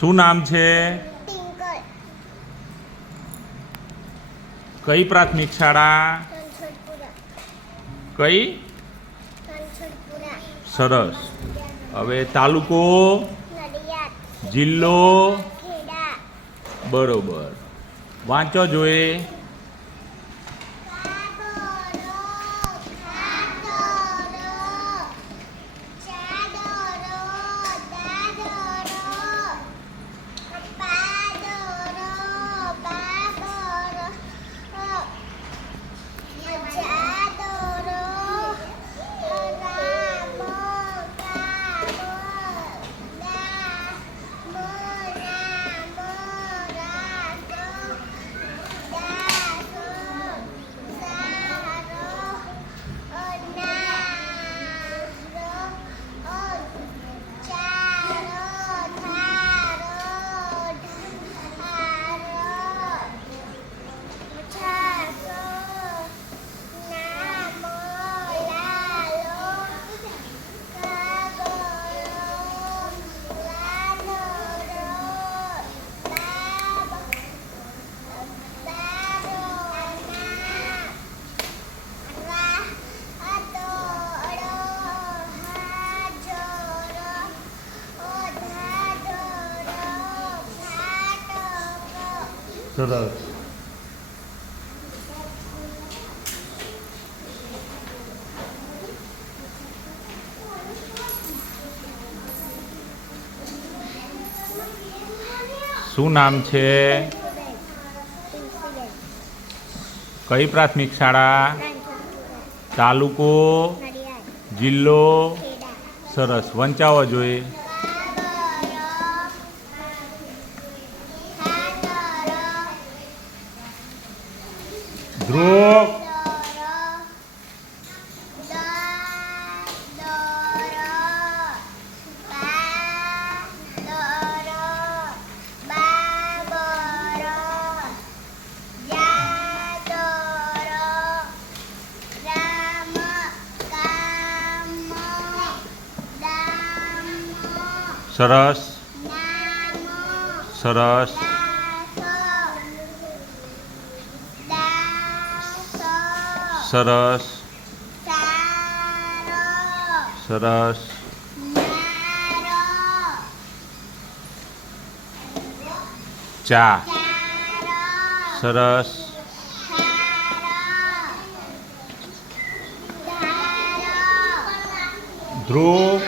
શું નામ છે? ટિંકલ. કઈ પ્રાથમિક શાળા? રણછોડપુરા. કઈ? રણછોડપુરા. સરસ. હવે તાલુકો, નડિયાદ. જિલ્લો, ખેડા. બરોબર. વાંચો જોઈએ. સરસ. શું નામ છે? કઈ પ્રાથમિક શાળા? તાલુકો, જિલ્લો, સરસ. વંચાવો જોઈએ. ધ્રુવ, સરસ સરસ સરસ સરસ. ચા. સરસ. ધ્રુવ,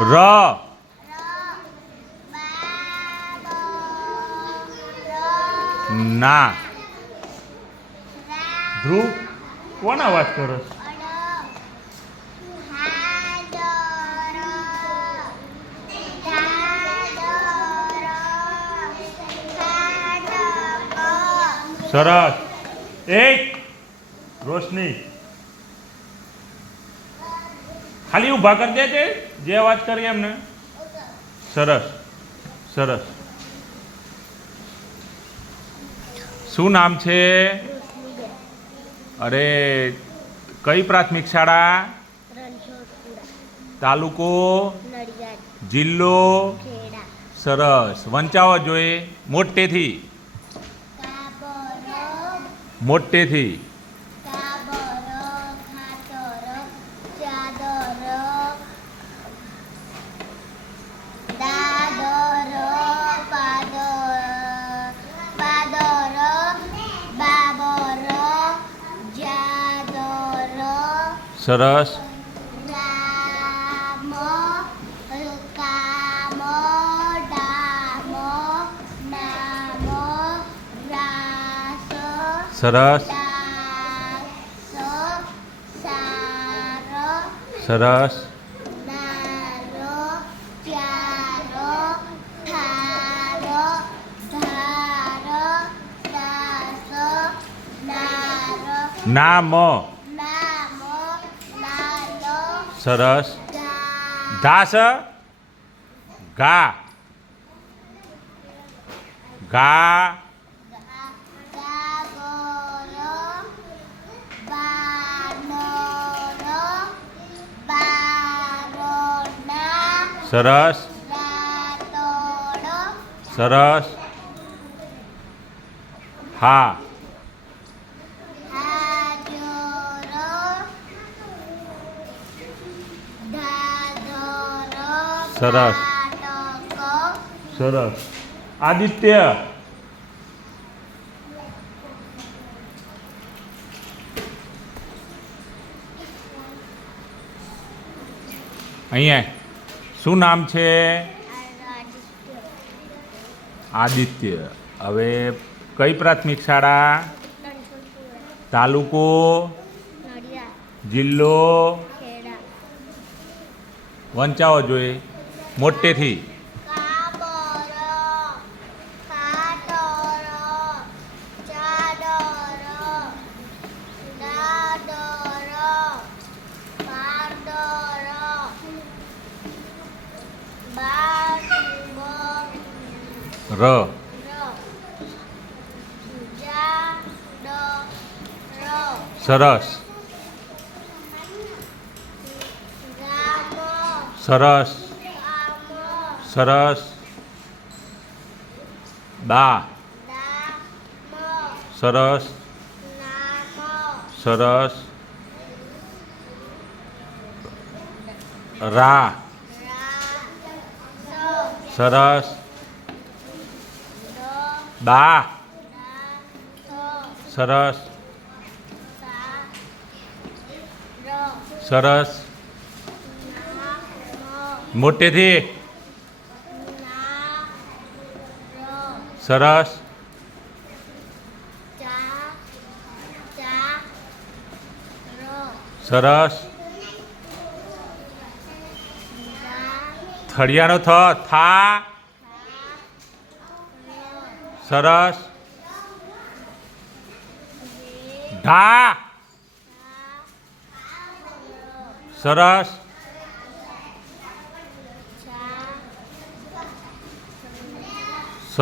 ર. ના. ધ્રુવ, કોણ અવાજ કરો છો? સરસ. એક. રોશની, ખાલી ઊભા કરી દેજે જે અવાજ કરી એમને. સરસ સરસ. શું નામ છે? અરે, કઈ પ્રાથમિક શાળા? રણછોડપુરા. તાલુકો, નડિયાદ. જિલ્લો, ખેડા. સરસ. વંચાવો જોઈએ મોટેથી. મોટેથી. સરસ. સરસ સરસ. નામ. સરસ. ઘાસ. ઘા. ઘા ગાગરો બાનરો બારોના સરસ રાતોડો સરસ હા હાજરો ધાધરો સરસ. કાટકો સરસ આદિત્ય અહીંયા શું નામ છે આદિત્ય હવે કઈ પ્રાથમિક શાળા તાલુકો નડિયાદ જિલ્લો ખેડા વંચાવો જોઈએ મોટેથી કાબરો કાટોરો ચાદરો દાદરો પાદરો બાસુબો ર જાડો સરસ રામો સરસ કામો સરસ દા દામો સરસ નામો સરસ રા રાસો સરસ દો દા દાસો સરસ સારો સરસ નામો મોટેથી નારો સરસ ચારો સરસ થળિયાનો થ થા સરસ ઢા સરસ સ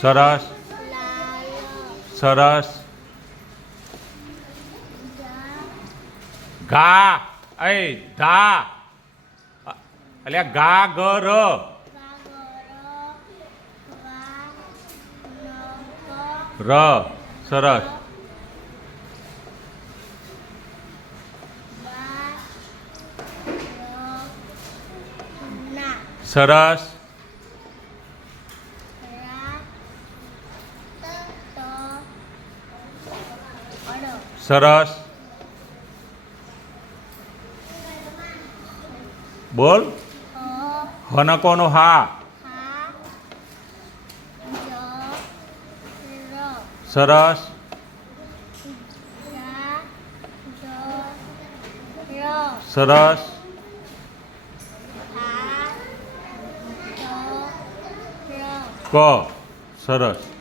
સરસ સરસ ઘા એ ધા અલ્યા ગા ગ ર ર સરસ સરસ સરસ બોલ હનકોનો હા સરસ સરસ ક સરસ